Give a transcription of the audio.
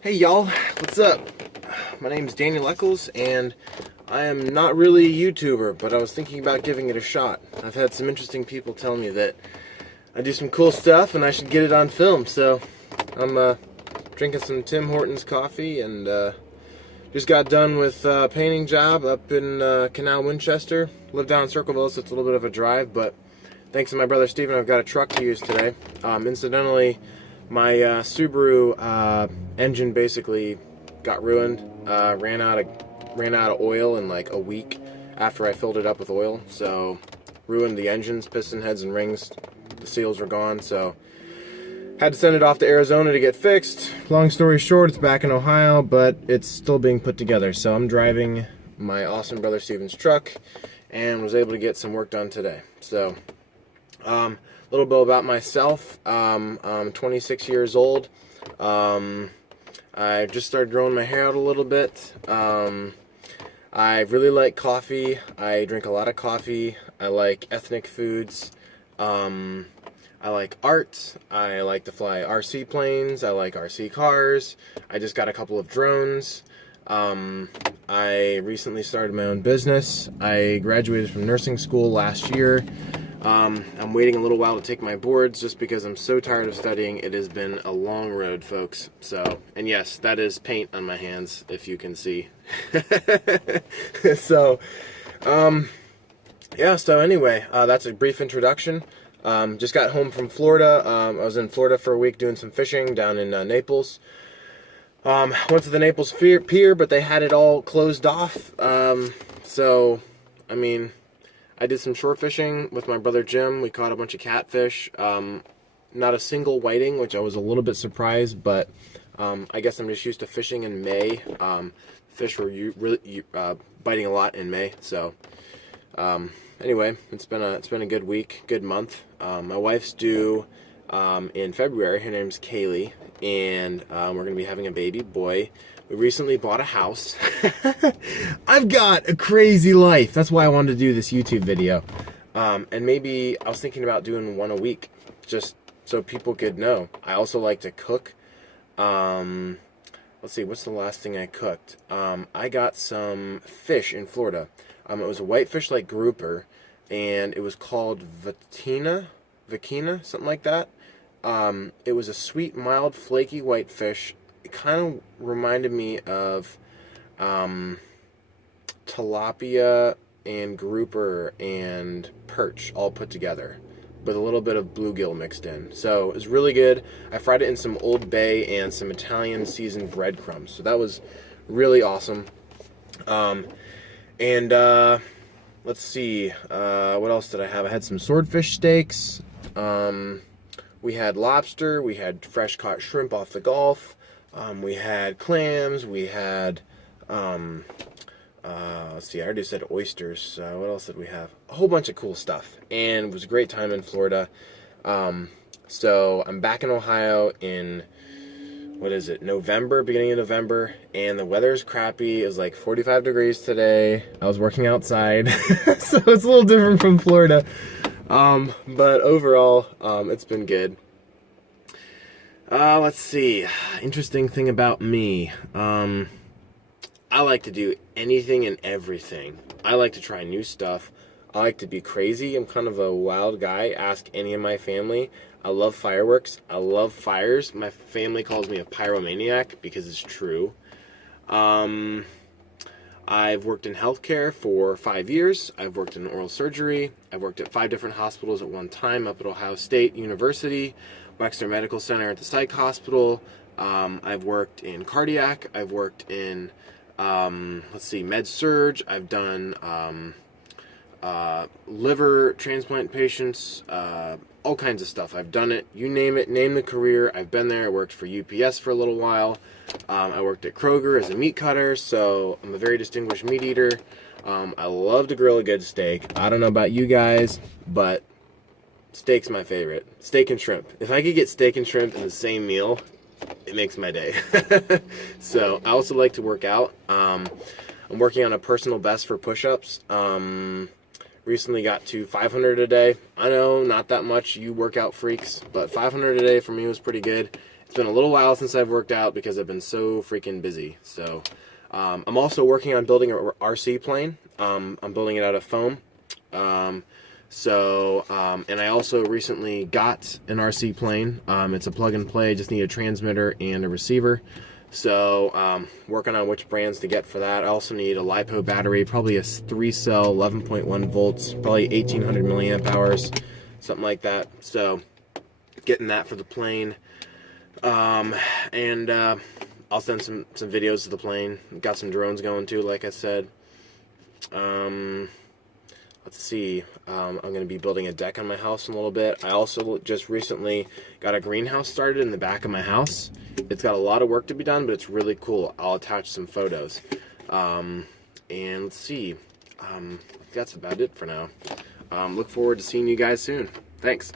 Hey y'all, what's up? My name's Daniel Eccles, and I am not really a YouTuber, but I was thinking about giving it a shot. I've had some interesting people tell me that I do some cool stuff and I should get it on film, so I'm drinking some Tim Hortons coffee and just got done with a painting job up in Canal Winchester. Live down in Circleville, so it's a little bit of a drive, but thanks to my brother Steven, I've got a truck to use today. Incidentally, my Subaru engine basically got ruined. Ran out of oil in like a week after I filled it up with oil. So ruined the engines, piston heads, and rings. The seals were gone. So had to send it off to Arizona to get fixed. Long story short, it's back in Ohio, but it's still being put together. So I'm driving my awesome brother Steven's truck, and was able to get some work done today. So. A little bit about myself. I'm 26 years old. I just started growing my hair out a little bit. I really like coffee. I drink a lot of coffee. I like ethnic foods. I like art. I like to fly RC planes. I like RC cars. I just got a couple of drones. I recently started my own business. I graduated from nursing school last year. I'm waiting a little while to take my boards just because I'm so tired of studying. It has been a long road, folks. So, and yes, that is paint on my hands, if you can see. So, yeah, so anyway, that's a brief introduction. Just got home from Florida. I was in Florida for a week doing some fishing down in Naples. Went to the Naples Pier, but they had it all closed off. So, I mean, I did some shore fishing with my brother Jim. We caught a bunch of catfish. Not a single whiting, which I was a little bit surprised, but I guess I'm just used to fishing in May. Fish were really biting a lot in May. So anyway, it's been a good week, good month. My wife's due in February. Her name's Kaylee, and we're gonna be having a baby boy. We recently bought a house. I've got a crazy life. That's why I wanted to do this YouTube video. And maybe I was thinking about doing one a week, just so people could know. I also like to cook. Let's see, what's the last thing I cooked? I got some fish in Florida. It was a whitefish like grouper, and it was called Vakina, something like that. It was a sweet, mild, flaky whitefish. It kind of reminded me of tilapia and grouper and perch all put together with a little bit of bluegill mixed in. So it was really good. I fried it in some Old Bay and some Italian seasoned breadcrumbs. So that was really awesome. Let's see, what else did I have? I had some swordfish steaks. We had lobster. We had fresh caught shrimp off the Gulf. We had clams, we had, let's see, I already said oysters. What else did we have? A whole bunch of cool stuff. And it was a great time in Florida. So I'm back in Ohio in, what is it, November, beginning of November. And the weather's crappy. It was like 45 degrees today. I was working outside. So it's a little different from Florida. But overall, it's been good. Let's see. Interesting thing about me. I like to do anything and everything. I like to try new stuff. I like to be crazy. I'm kind of a wild guy. Ask any of my family. I love fireworks. I love fires. My family calls me a pyromaniac because it's true. I've worked in healthcare for 5 years. I've worked in oral surgery. I've worked at 5 different hospitals at one time, up at Ohio State University, Wexner Medical Center at the Psych Hospital. I've worked in cardiac. I've worked in, let's see, med surg. I've done liver transplant patients, all kinds of stuff. I've done it. You name it, name the career. I've been there. I worked for UPS for a little while. I worked at Kroger as a meat cutter, so I'm a very distinguished meat eater. I love to grill a good steak. I don't know about you guys, but steak's my favorite. Steak and shrimp. If I could get steak and shrimp in the same meal, it makes my day. So I also like to work out. I'm working on a personal best for push-ups. Recently got to 500 a day. I know, not that much, you workout freaks, but 500 a day for me was pretty good. It's been a little while since I've worked out because I've been so freaking busy. So I'm also working on building an RC plane. I'm building it out of foam. And I also recently got an RC plane. It's a plug and play. Just need a transmitter and a receiver. So working on which brands to get for that. I also need a LiPo battery, probably a 3-cell, 11.1 volts, probably 1800 milliamp hours, something like that. So getting that for the plane. I'll send some videos of the plane. Got some drones going too, like I said. Let's see. I'm going to be building a deck on my house in a little bit. I also just recently got a greenhouse started in the back of my house. It's got a lot of work to be done, but it's really cool. I'll attach some photos. And let's see. That's about it for now. Look forward to seeing you guys soon. Thanks.